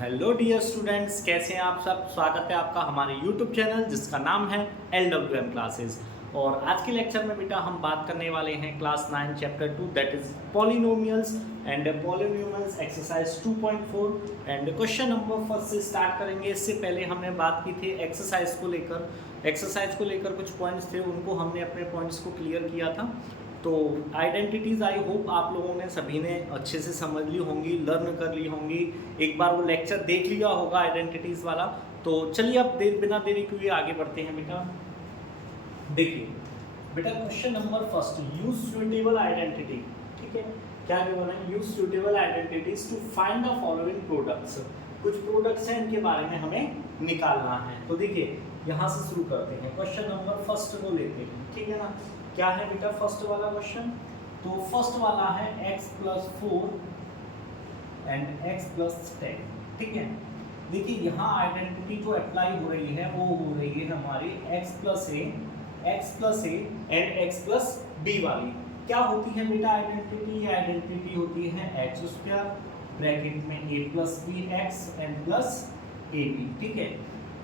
Hello dear students, कैसे हैं आप सब। स्वागत है आपका हमारे यूट्यूब चैनल जिसका नाम है LWM क्लासेस। और आज के लेक्चर में बेटा हम बात करने वाले हैं class 9 chapter 2 that is polynomials and polynomials exercise 2.4 and question number first से स्टार्ट करेंगे। इससे पहले हमने बात की थी एक्सरसाइज को लेकर कुछ पॉइंट्स थे, उनको हमने अपने पॉइंट्स को क्लियर किया था। तो आइडेंटिटीज़ आई होप आप लोगों ने सभी ने अच्छे से समझ ली होंगी, लर्न कर ली होंगी, एक बार वो लेक्चर देख लिया होगा आइडेंटिटीज़ वाला। तो चलिए अब बिना देरी किए आगे बढ़ते हैं बेटा। देखिए बेटा, question number first, use suitable identity. ठीक है, क्या बोला है, use suitable identities to find the following products. कुछ प्रोडक्ट्स हैं, इनके बारे में हमें निकालना है। तो देखिए यहाँ से शुरू करते हैं, क्वेश्चन नंबर फर्स्ट को लेते हैं। ठीक है ना, क्या है बेटा फर्स्ट वाला क्वेश्चन। तो फर्स्ट वाला है x + 4 एंड x + 10। ठीक है, देखिए यहाँ आइडेंटिटी जो अप्लाई हो रही है वो हो रही है हमारी x + a and x + b वाली। क्या होती है बेटा आइडेंटिटी, ये आइडेंटिटी होती है x² ब्रैकेट में a + b x and plus ab। ठीक है,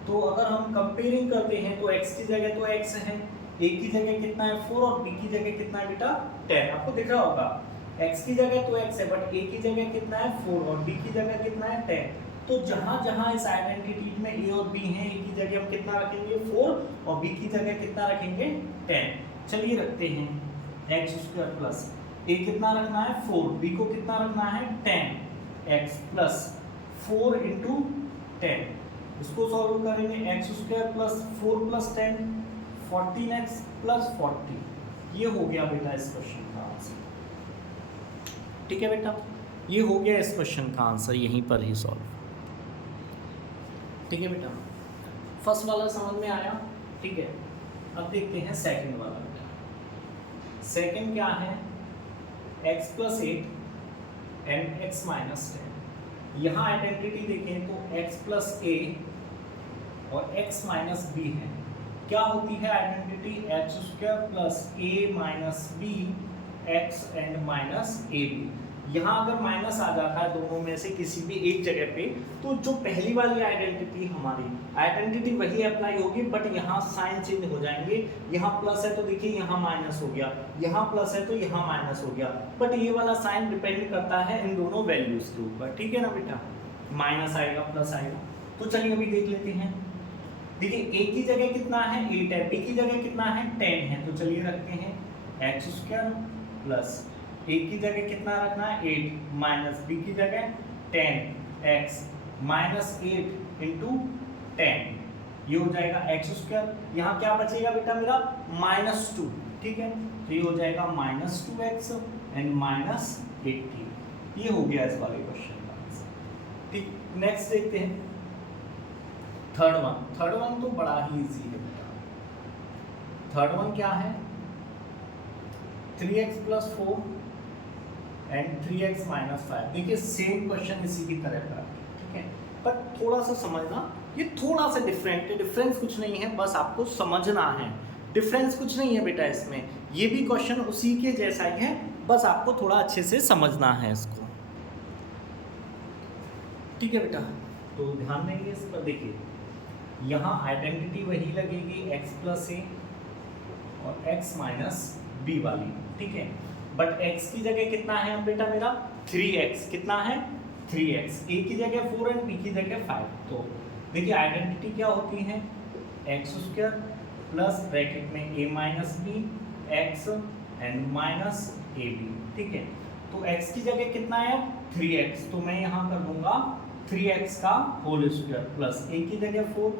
तो अगर हम कंपेयरिंग करते हैं तो x की जगह तो x है, a की जगह कितना है 4 और b की जगह कितना है बेटा 10। आपको दिख रहा होगा x की जगह तो x है बट a की जगह कितना है 4 और b की जगह कितना है 10। तो जहां जहां इस आइडेंटिटी में a और b हैं, a की जगह हम कितना रखेंगे 4 और b की जगह कितना रखेंगे 10। चलिए रखते हैं x² प्लस a कितना रखना है 4, b को कितना रखना है 10, x प्लस 4 इंटू 10। इसको सॉल्व करेंगे x² plus 4 plus 10 14x plus 40। ये हो गया बेटा इस क्वेश्चन का आंसर। ठीक है बेटा, ये हो गया इस क्वेश्चन का आंसर, यहीं पर ही सॉल्व। ठीक है बेटा, फर्स्ट वाला समझ में आया। ठीक है, अब देखते हैं सेकंड वाला बेटा। सेकंड क्या है, x + 8 एंड x - 10। यहाँ आइडेंटिटी देखें तो x + a और x - b है। क्या होती है identity, x² plus a - b x and ab। यहाँ अगर माइनस आ जाता है दोनों में से किसी भी एक जगह पे, तो जो पहली वाली आइडेंटिटी हमारी आइडेंटिटी वही अप्लाई होगी बट यहाँ साइन चेंज हो जाएंगे। यहाँ प्लस है तो देखिए यहाँ माइनस हो गया, यहाँ प्लस है तो यहाँ माइनस हो गया, बट ये वाला साइन डिपेंड करता है इन दोनों वैल्यूज के ऊपर। ठीक है ना बेटा, माइनस आएगा प्लस आएगा। तो चलिए अभी देख लेते हैं। देखिए a की जगह कितना है 8 है, b की जगह कितना है 10 है। तो चलिए रखते हैं x² प्लस a की जगह कितना रखना है 8 माइनस b की जगह 10x माइनस 8 इंटू 10। ये हो जाएगा x²। यहाँ क्या बचेगा बेटा मेरा -2। ठीक है, तो ये हो जाएगा -2x एंड -80। ये हो गया इस वाले क्वेश्चन का आंसर। ठीक, नेक्स्ट देखते हैं थर्ड वन तो बड़ा ही इजी है बेटा। थर्ड वन क्या है, 3x + 4 एंड 3x - 5। देखिए सेम क्वेश्चन इसी की तरह का। ठीक है, पर थोड़ा सा समझना, ये थोड़ा सा डिफरेंट है। डिफरेंस कुछ नहीं है, बस आपको समझना है। डिफरेंस कुछ नहीं है बेटा इसमें, ये भी क्वेश्चन उसी के जैसा ही है, बस आपको थोड़ा अच्छे से समझना है इसको। ठीक है बेटा, तो ध्यान देंगे इस पर। देखिए यहाँ आइडेंटिटी वही लगेगी x + a और x - b वाली। ठीक है, बट x की जगह कितना है बेटा मेरा 3x, कितना है 3x, a की जगह 4 एंड b की जगह 5। तो देखिए आइडेंटिटी क्या होती है x² प्लस ब्रैकेट में a - b x and -ab। ठीक है, तो x की जगह कितना है 3x, तो मैं यहाँ कर दूंगा 3x का होल स्क्वायर प्लस a की जगह 4,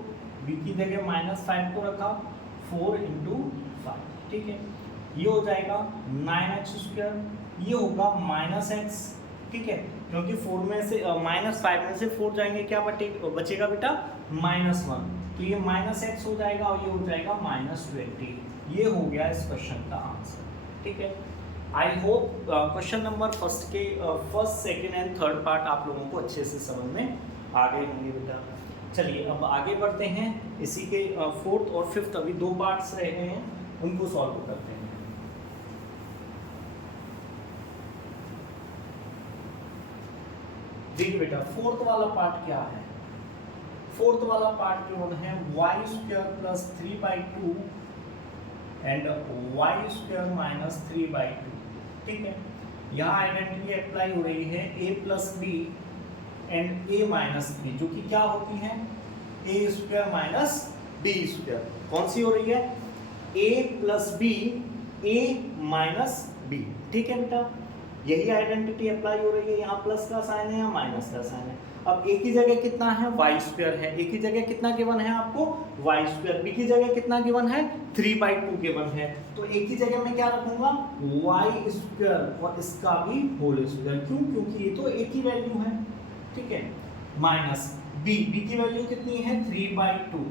b की जगह -5 को रखा 4 इंटू 5। ठीक है, ये हो जाएगा 9x², ये होगा -x। ठीक है, क्योंकि 4 में से -5 में से 4 जाएंगे, क्या बचेगा बेटा -1, तो ये -x हो जाएगा और ये हो जाएगा -20। ये हो गया इस क्वेश्चन का आंसर। ठीक है, I hope question number first के first second and third part आप लोगों को अच्छे से समझ में आ गए होंगे बेटा। चलिए अब आगे बढ़ते हैं, इसी के फोर्थ और फिफ्थ अभी 2 पार्ट्स रह गए हैं, उनको सॉल्व करते हैं। देखिए बेटा फोर्थ वाला पार्ट क्या है, फोर्थ वाला पार्ट जो है y square plus 3/2 and y square minus 3/2। ठीक है, यहाँ आइडेंटिटी अप्लाई हो रही है a plus b and a minus b, जो कि क्या होती है a square minus b square. कौन सी हो रही है, a plus b a minus b. ठीक है बेटा, यही आइडेंटिटी अप्लाई हो रही है, यहाँ प्लस का साइन है या माइनस का साइन है। अब a की जगह कितना है वाई स्क्वायर है, a की जगह कितना गिवन है आपको वाई स्क्वायर, b की जगह कितना गिवन है 3/2 गिवन है, तो a की जगह मैं क्या रखूंगा वाई स्क्वायर और इसका भी होल स्क्वायर। क्यों, क्योंकि ये तो a की वैल्यू है। ठीक है, माइनस b की वैल्यू कितनी है 3/2,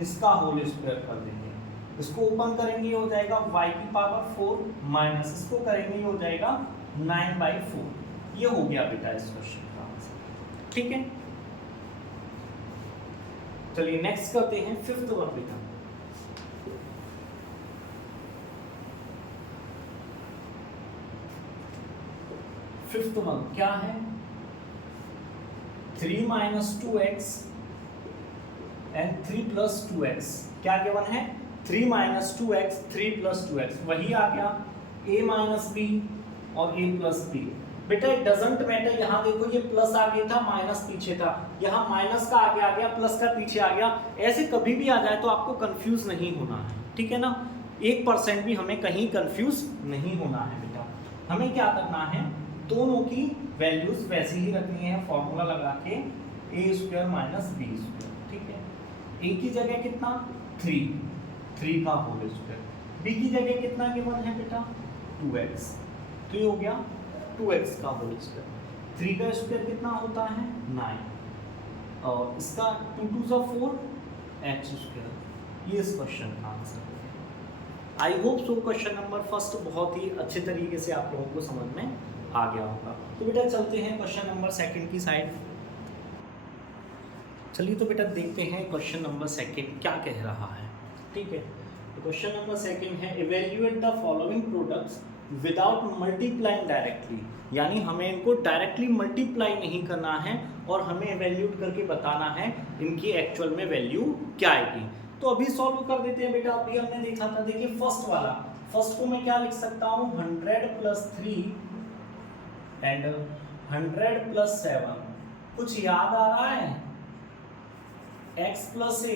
इसका होल स्क्वायर कर देंगे, इसको ओपन करेंगे हो जाएगा y की पावर 4 माइनस इसको करेंगे हो जाएगा 9/4। ये हो गया बेटा इस क्वेश्चन का आंसर। ठीक है, चलिए नेक्स्ट करते हैं फिफ्थ वन बेटा। फिफ्थ वन क्या है, 3 minus 2x and 3 plus 2x। क्या गिवन है 3 माइनस 2x 3 प्लस 2x, वही आ गया a माइनस बी और a प्लस बी। बेटा इट डजंट मैटर, यहाँ देखो ये प्लस आगे था माइनस पीछे था, यहाँ माइनस का आगे आ गया प्लस का पीछे आ गया, ऐसे कभी भी आ जाए तो आपको कंफ्यूज नहीं होना है। ठीक है ना, 1% भी हमें कहीं कंफ्यूज नहीं होना है बेटा। हमें क्या करना है, दोनों की वैल्यूज वैसी ही रखनी है, फॉर्मूला लगा के a square minus b square. ठीक है, a की जगह कितना 3 का होल स्क्वायर, b की जगह कितना गिवन है बेटा 2x, तो ये हो गया 2x का होल स्क्वायर। 3 का स्क्वायर कितना होता है 9 और इसका 2 2 सा 4 x स्क्वायर। ये इस क्वेश्चन का आंसर है। I hope so question number first बहुत ही अच्छे तरीके से आप लोगों को समझ में आ गया होगा। तो बेटा चलते हैं क्वेश्चन नंबर सेकंड की साइड। चलिए तो बेटा देखते हैं क्वेश्चन नंबर सेकंड क्या कह रहा है। ठीक है, तो क्वेश्चन नंबर सेकंड है evaluate the following products without multiplying directly, यानी हमें इनको डायरेक्टली मल्टीप्लाई नहीं करना है और हमें इवैल्यूएट करके बताना है इनकी एक्चुअल में वैल्यू क्या आएगी। तो अभी सॉल्व कर देते हैं बेटा। अभी हमने देखा था, देखिए फर्स्ट वाला, फर्स्ट को मैं क्या लिख सकता हूँ 100 प्लस 3 एंड 100 प्लस 7। कुछ याद आ रहा है, x plus a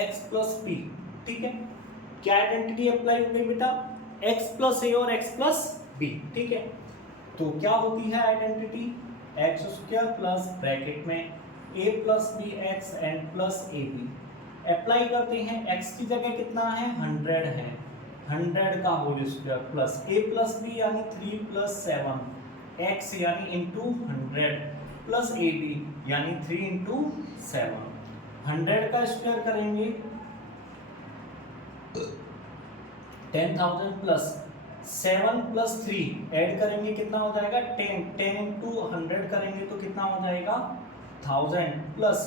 x plus b। ठीक है, क्या आइडेंटिटी अप्लाई हो गई बेटा x प्लस a और x प्लस b। ठीक है, तो क्या होती है identity x square plus bracket में a plus b x and plus a b. Apply करते हैं, x की जगह कितना है 100 है, 100 का whole square plus a plus b यानी 3 प्लस 7 x यानी इंटू 100 प्लस ए बी यानी 3 इंटू 7। 100 का स्क्वायर करेंगे 10,000 प्लस 7 प्लस 3 ऐड करेंगे कितना हो जाएगा 10, 10 इंटू 100 करेंगे तो कितना हो जाएगा 1000 प्लस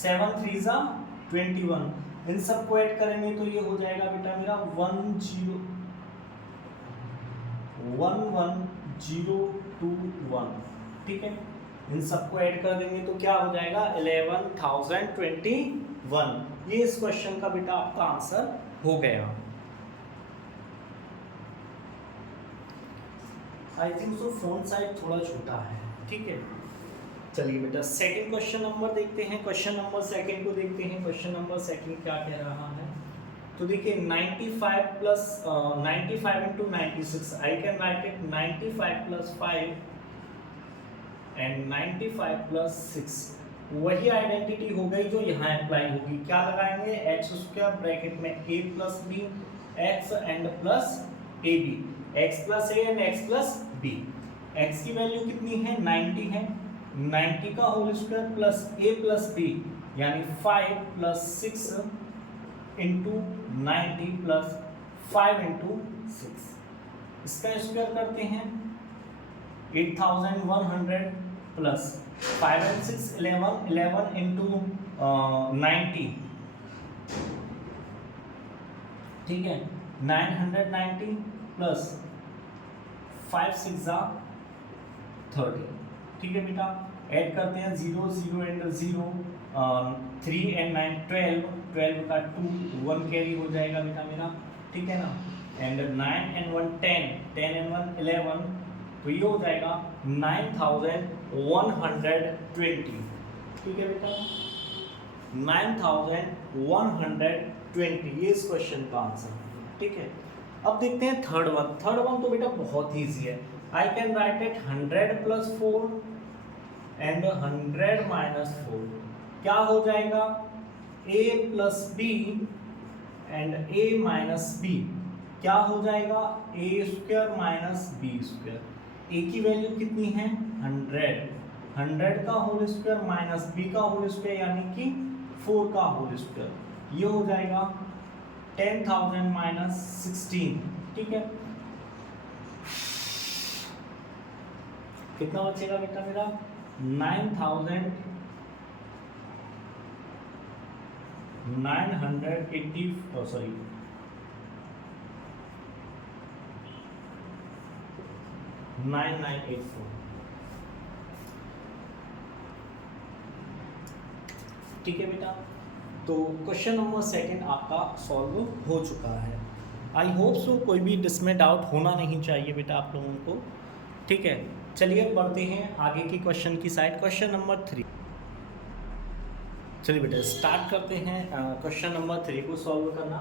7 3 जा 21, इन सबको ऐड करेंगे तो ये हो जाएगा बेटा मेरा 11021। ठीक है, इन सबको ऐड कर देंगे तो क्या हो जाएगा 11,021। ये इस क्वेश्चन का बेटा आपका आंसर हो गया। I think so front side थोड़ा छोटा है। ठीक है, चलिए बेटा सेकंड क्वेश्चन नंबर देखते हैं। क्वेश्चन नंबर सेकंड को देखते हैं। क्वेश्चन नंबर सेकंड क्या कह रहा है, तो देखिए 95 plus 95 into 96, I can write it 95 plus 5 and 95 plus 6। वही आइडेंटिटी हो गई जो यहाँ अप्लाई होगी। क्या लगाएंगे एक्स स्क्वायर ब्रैकेट में a plus b x and plus a b, x plus a and x plus b. X की वैल्यू कितनी है 90 है, 90 का whole square plus a plus b यानी 5 प्लस 6 इंटू 90 प्लस 5 इंटू 6। इसका स्क्वायर करते हैं 8100 प्लस 5 एंड 6 11 इंटू 90। ठीक है, 990 प्लस 5 6 जा 13। ठीक है बेटा, ऐड करते हैं 0 0 एंड 0, 3 एंड 9 12, 12 का 2 1 कैरी हो जाएगा बेटा मेरा, ठीक है ना, एंड 9 एंड 1 10, 10 एंड 1 11, तो ये हो जाएगा 9120। ठीक है बेटा, 9120, ये इस क्वेश्चन का आंसर। ठीक है, अब देखते हैं थर्ड वन। थर्ड वन तो बेटा बहुत ईजी है। I can write it 100 + 4 and 100 - 4, क्या हो जाएगा, a + b and a - b, क्या हो जाएगा, a² - b²। a की वैल्यू कितनी है, 100, 100 का होल स्क्वायर माइनस b का होल स्क्वायर यानी कि 4 का होल स्क्वायर, ये हो जाएगा 10,000 - 16। ठीक है, कितना बचेगा बेटा मेरा, 9,984। ठीक है बेटा, तो क्वेश्चन नंबर सेकंड आपका सॉल्व हो चुका है। आई होप सो कोई भी इसमें डाउट होना नहीं चाहिए बेटा आप लोगों को। ठीक है, चलिए बढ़ते हैं आगे की क्वेश्चन की साइड। क्वेश्चन नंबर 3, चलिए बेटा स्टार्ट करते हैं क्वेश्चन नंबर 3 को सॉल्व करना।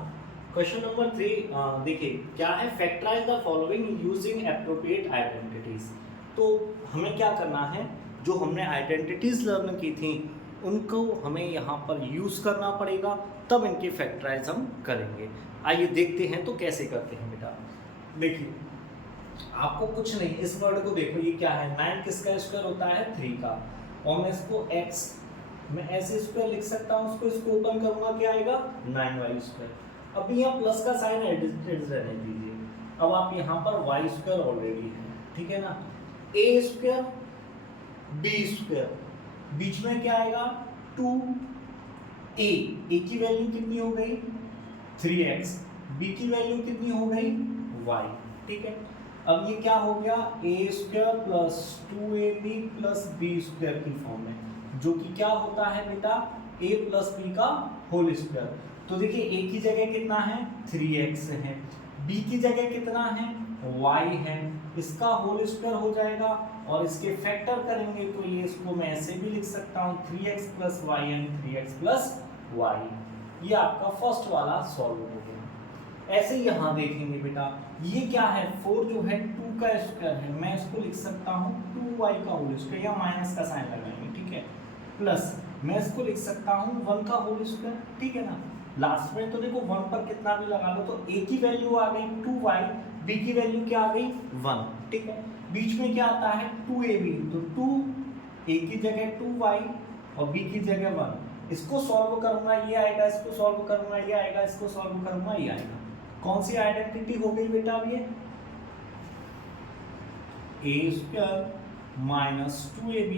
क्वेश्चन नंबर 3 देखिए क्या है, factorise the following using appropriate identities. तो हमें क्या करना है, जो हमने आइडेंटिटीज लर्न की थी उनको हमें यहाँ पर यूज़ करना पड़ेगा, तब इनके फैक्टराइज हम करेंगे। आइए देखते हैं तो कैसे करते हैं बेटा। देखिए आपको कुछ नहीं, इस वर्ड को देखो, ये क्या है, 9 किसका स्क्वायर होता है, 3 का, और मैं इसको x मैं ऐसे स्क्वायर लिख सकता हूँ, इसको ओपन करूंगा क्या आएगा, 9y²। अब यहाँ प्लस का साइन एडिट रहने दीजिए। अब आप यहाँ पर y² ऑलरेडी है, ठीक है ना, a² b², बीच में क्या आएगा 2a, a की वैल्यू कितनी हो गई 3x, b की वैल्यू कितनी हो गई y। ठीक है, अब ये क्या हो गया, a² + 2ab + b² की फॉर्म में, जो कि क्या होता है बेटा a + b का होल स्क्वायर। तो देखिए a की जगह कितना है 3x है, b की जगह कितना है y है, इसका होल स्क्वायर हो जाएगा और इसके फैक्टर करेंगे तो ये इसको मैं ऐसे भी लिख सकता हूँ 3x + y and 3x + y। ये आपका फर्स्ट वाला सॉल्व हो गया। ऐसे ही यहाँ देखेंगे बेटा, ये क्या है 4 जो है 2 का स्क्वायर है, मैं इसको लिख सकता हूँ 2y का होल स्क्वायर, या माइनस का साइन लगाएंगे, ठीक है, प्लस मैं इसको लिख सकता हूँ 1 का होल स्क्वायर, ठीक है ना। लास्ट में तो देखो 1 पर कितना भी लगा लो, तो a की वैल्यू आ गई 2y, b की वैल्यू क्या आ गई 1, ठीक है, बीच में क्या आता है 2ab, तो 2 a की जगह 2y और b की जगह 1। इसको सॉल्व करूंगा ये आएगा, इसको सॉल्व करूंगा ये आएगा, इसको सॉल्व करूंगा ये आएगा। कौन सी आइडेंटिटी हो गई बेटा अब ये, a² - 2ab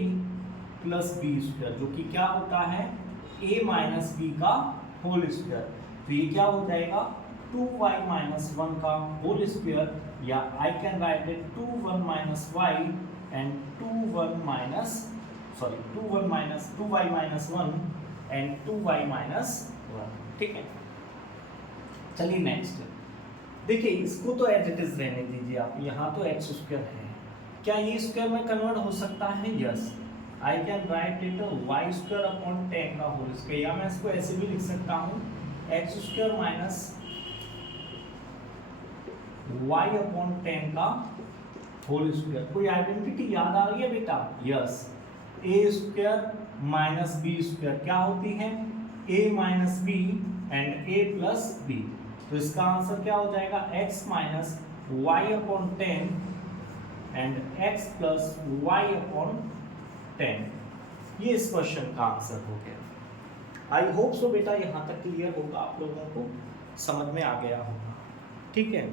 + b², जो कि क्या होता है a - b का होल स्क्वायर। तो ये क्या हो जाएगा 2y - 1 का होल स्क्वायर, या I can write it 2y - and 2y - 1 and 2y - 1, ठीक है। चलिए नेक्स्ट, देखिए इसको तो एज इट इज रहने दीजिए आप, यहाँ तो x² है, क्या ये स्क्वायर में कन्वर्ट हो सकता है, yes, I can write it y² / 10 का होल स्क्वायर, या मैं इसको ऐसे भी लिख सकता हूँ x² - y / 10 का होल स्क्वायर। कोई आइडेंटिटी याद आ रही है बेटा, यस, a² - b², क्या होती है a - b and a + b, तो इसका आंसर क्या हो जाएगा x - y / 10 and x + y / 10। ये इस क्वेश्चन का आंसर हो गया। आई होप सो बेटा यहाँ तक क्लियर होगा, आप लोगों को समझ में आ गया होगा, ठीक है।